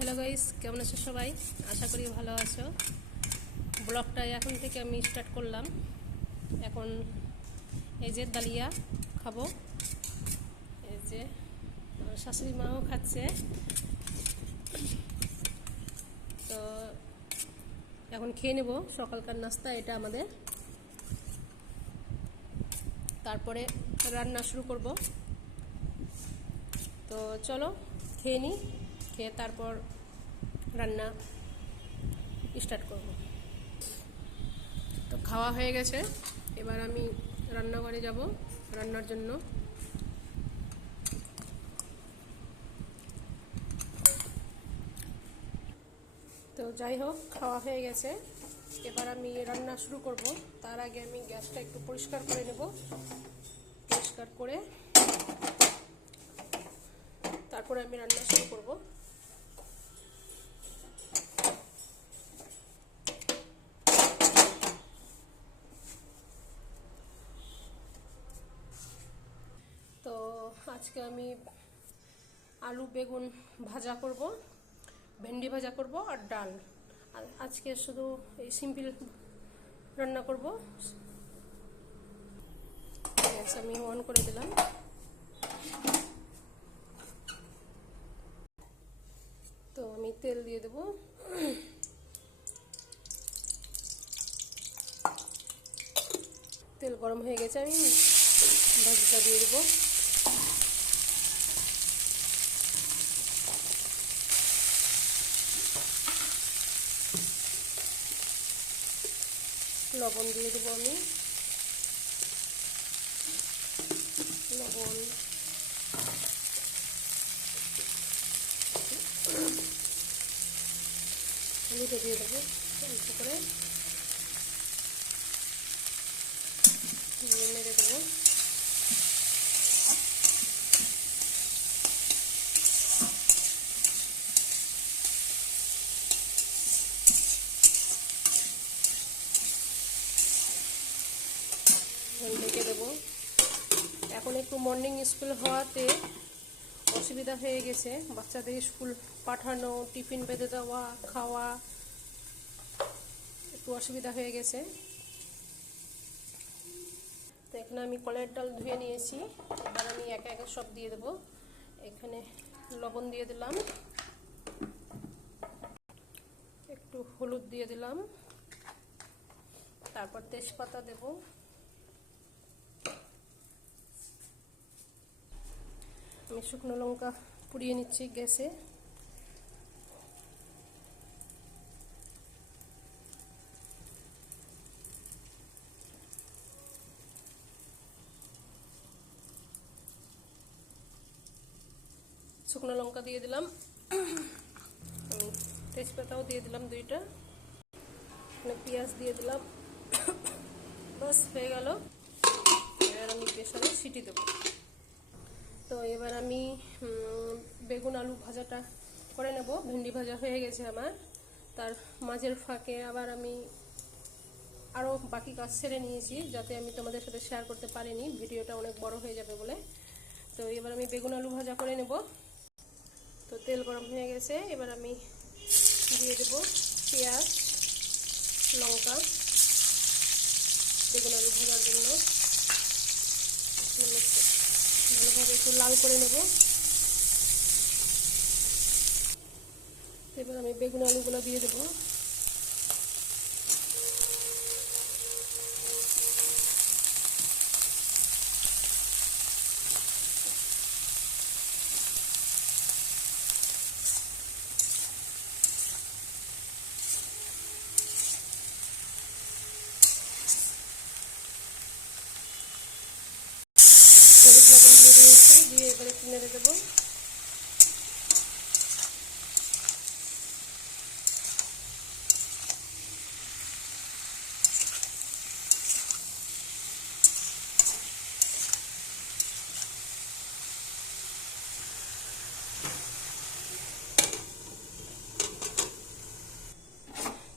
Hello guys, কেমন আছো সবাই? আশা করি ভালো আছো। ব্লগটা এখন থেকে আমি স্টার্ট করলাম। এখন এই যে ডালিয়া খাবো, এই যে আমার শাশুড়ি মাও খাচ্ছে। তো এখন খেয়ে নেব সকালকার নাস্তা, এটা আমাদের। তারপরে রান্না শুরু করব। তো চলো খেয়ে নিই, খেয়ে তারপর রান্না স্টার্ট করব। তো খাওয়া হয়ে গেছে, এবার আমি রান্নাঘরে যাব রান্নার জন্য। তো যাই হোক, খাওয়া হয়ে গেছে, এবার আমি রান্না শুরু করব। তার আগে আমি গ্যাসটা একটু পরিষ্কার করে নেব। পরিষ্কার করে তারপরে আমি রান্না শুরু করব। তো আজকে আমি আলু বেগুন ভাজা করব, ভেন্ডি ভাজা করব আর ডাল। আর আজকে শুধু এই সিম্পল রান্না করব। গ্যাস আমি অন করে দিলাম। তো আমি তেল দিয়ে দেব। তেল গরম হয়ে গেছে, আমি ভাজিটা দিয়ে দেবো। লবণ দিয়ে দেবো আমি, লবণ, আলুটা দিয়ে দেবো অল্প করে, দিয়ে নেড়ে দেবো। ঢেকে দেবো। এখন একটু মর্নিং স্কুল হওয়াতে অসুবিধা হয়ে গেছে, বাচ্চাদের স্কুল পাঠানো, টিফিন বেঁধে দেওয়া, খাওয়া, একটু অসুবিধা হয়ে গেছে। তো এখানে আমি কলাইয়ের ডাল ধুয়ে নিয়েছি, এবার আমি একে একে সব দিয়ে দেবো। এখানে লবণ দিয়ে দিলাম, একটু হলুদ দিয়ে দিলাম, তারপর তেজপাতা দেব, আমি শুকনো লঙ্কা পুড়িয়ে নিচ্ছি গ্যাসে। শুকনো লঙ্কা দিয়ে দিলাম, আমি তেজপাতাও দিয়ে দিলাম দুইটা, পেঁয়াজ দিয়ে দিলাম। বাস হয়ে গেল। এবার আমি প্রেসারে সিটি দেবো। তো এবার আমি বেগুন আলু ভাজাটা করে নেব। ভেন্ডি ভাজা হয়ে গেছে আমার, তার মাঝের ফাঁকে আবার আমি আরও বাকি কাজ সেরে নিয়েছি, যাতে আমি তোমাদের সাথে শেয়ার করতে পারিনি, ভিডিওটা অনেক বড় হয়ে যাবে বলে। তো এবার আমি বেগুন আলু ভাজা করে নেব। তো তেল গরম হয়ে গেছে, এবার আমি দিয়ে দেব পেঁয়াজ, লঙ্কা বেগুন আলু ভাজার জন্য। ভালোভাবে একটু লাল করে নেব। এবার আমি বেগুন আলুগুলো দিয়ে দেবো। হলুদ লবণ দিয়ে দিয়েছি, দিয়ে এবার একটু নেড়ে দেবো।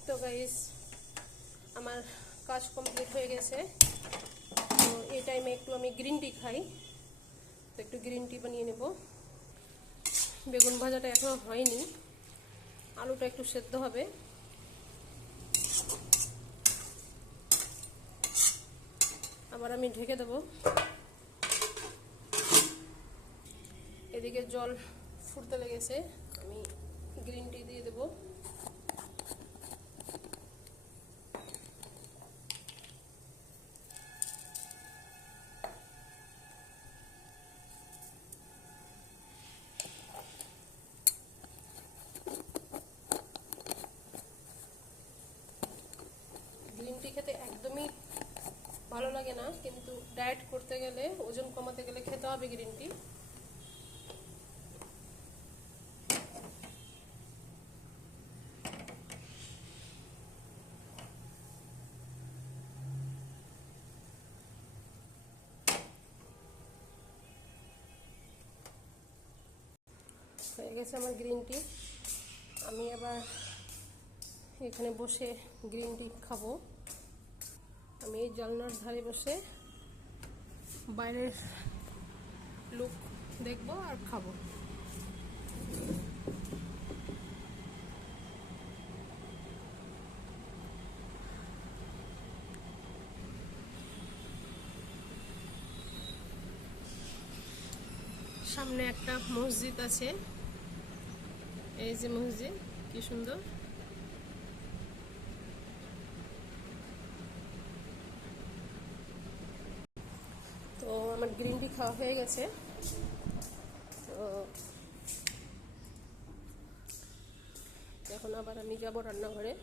তো গাইস, আমার কাজ কমপ্লিট হয়ে গেছে। তো এই টাইমে একটু আমি গ্রিন টি খাই, তো একটু গ্রিন টি বানিয়ে নেব। বেগুন ভাজাটা এখনো হয়নি, আলুটা একটু সেদ্ধ হবে। আবার আমি ঢেকে দেব। এদিকে জল ফুটতে লেগেছে, আমি গ্রিন টি দিয়ে দেব। গ্রিন টি খেতে একদমই ভালো লাগে না, কিন্তু ডায়েট করতে গেলে, ওজন কমাতে গেলে খেতে হবে গ্রিন টি। হয়ে গেছে আমার গ্রিন টি। আমি আবার এখানে বসে গ্রিন টি খাবো। আমি এই জানলার ধারে বসে বাইরের লুক দেখবো আর খাবো। সামনে একটা মসজিদ আছে, এই যে মসজিদ, কি সুন্দর। তো আমার গ্রিন টি খাওয়া হয়ে গেছে। তো এখন আবার আমি যাব রান্নাঘরে।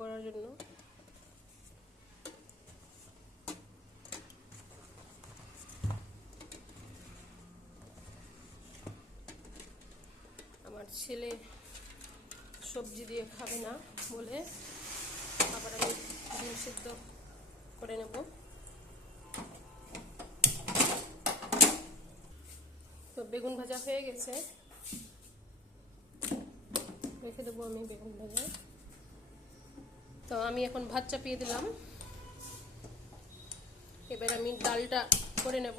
করার জন্য আমার ছেলে সবজি দিয়ে খাবে না বলে আবার আমি ডিম সিদ্ধ করে নেব। তো বেগুন ভাজা হয়ে গেছে, রেখে দেবো আমি বেগুন ভাজা। তো আমি এখন ভাত চাপিয়ে দিলাম। এবার আমি ডালটা করে নেব।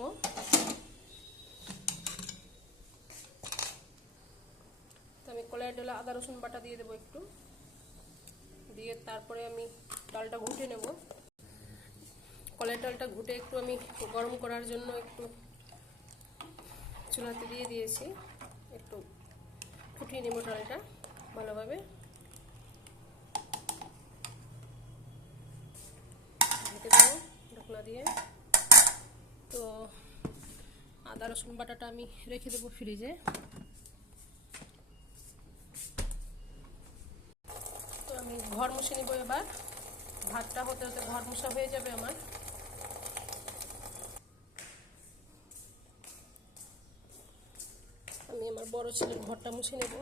তো আমি কলাই ডালে আদা রসুন বাটা দিয়ে দেবো একটু, দিয়ে তারপরে আমি ডালটা ঘুটে নেব। কলাই ডালটা ঘুটে একটু আমি গরম করার জন্য একটু চুলাতে দিয়ে দিয়েছি, একটু ফুটিয়ে নেব ডালটা ভালোভাবে। ঢেকে দেবো ঢাকনা দিয়ে। তো আদা রসুন বাটাটা আমি রেখে দেবো ফ্রিজে। তো আমি ঘর মুছে নেবো এবার। ভাতটা হতে হতে ঘর মুছা হয়ে যাবে আমার। আমি আমার বড় ছেলের ঘরটা মুছে নেব।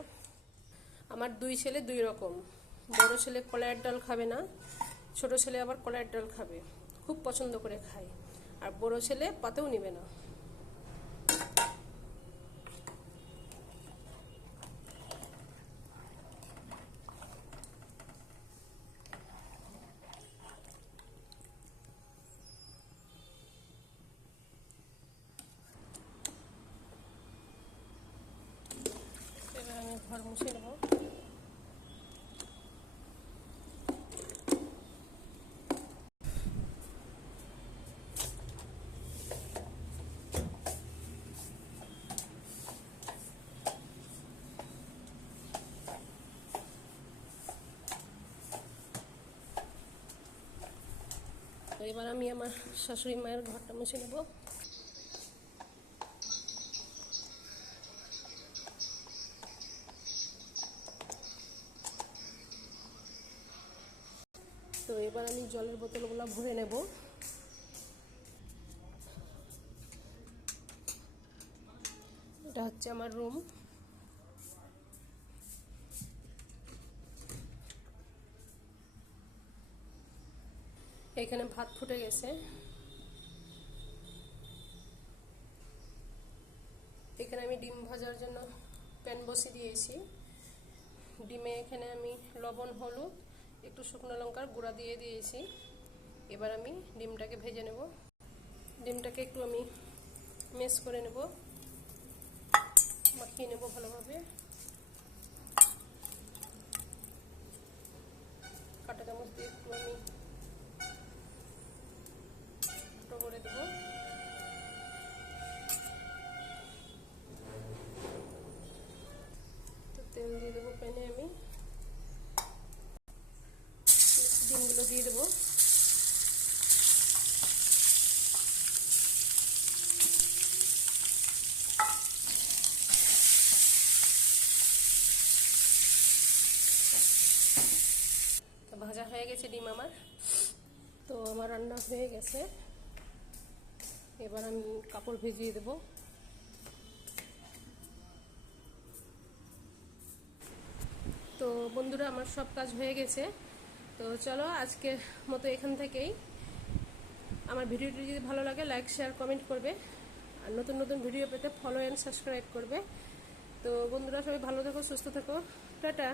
আমার দুই ছেলে দুই রকম। বড় ছেলে কলাইয়ের ডাল খাবে না, ছোট ছেলে আবার কলাইয়ের ডাল খাবে, খুব পছন্দ করে খায়। আর বড় ছেলে পাতেও নেবে না। এবার আমি ঘর মুছে নেব। তো এবার আমি আমার শাশুড়ি মায়ের ঘরটা মুছে নেব। তো এবার আমি জলের বোতলগুলো ভরে নেব। এটা হচ্ছে আমার রুম। এখানে ভাত ফুটে গেছে। আমি ডিম ভাজার জন্য প্যান বসিয়ে দিয়েছি। ডিমে এখানে আমি লবণ, হলুদ, একটু শুকনো লঙ্কার গুঁড়া দিয়ে দিয়েছি। এবার আমি ডিমটাকে ভেজে নেব। ডিমটাকে একটু আমি মেশ করে নেব, মাখিয়ে নেব ভালোভাবে। কাঁটা চামচ দিয়ে একটু আমি ফুটো করে দেবো। তেল দিয়ে দেবো প্যানে, আমি ডিমগুলো দিয়ে দেবো। ভাজা হয়ে গেছে ডিম আমার, তো আমার রান্না হয়ে গেছে। এবার আমি কাপড় ভিজিয়ে দেব। তো বন্ধুরা, আমার সব কাজ হয়ে গেছে। তো চলো আজকের মতো এখান থেকেই। আমার ভিডিওটি যদি ভালো লাগে লাইক, শেয়ার, কমেন্ট করবে। আর নতুন নতুন ভিডিও পেতে ফলো অ্যান্ড সাবস্ক্রাইব করবে। তো বন্ধুরা, সবাই ভালো থেকো, সুস্থ থেকো, টাটা।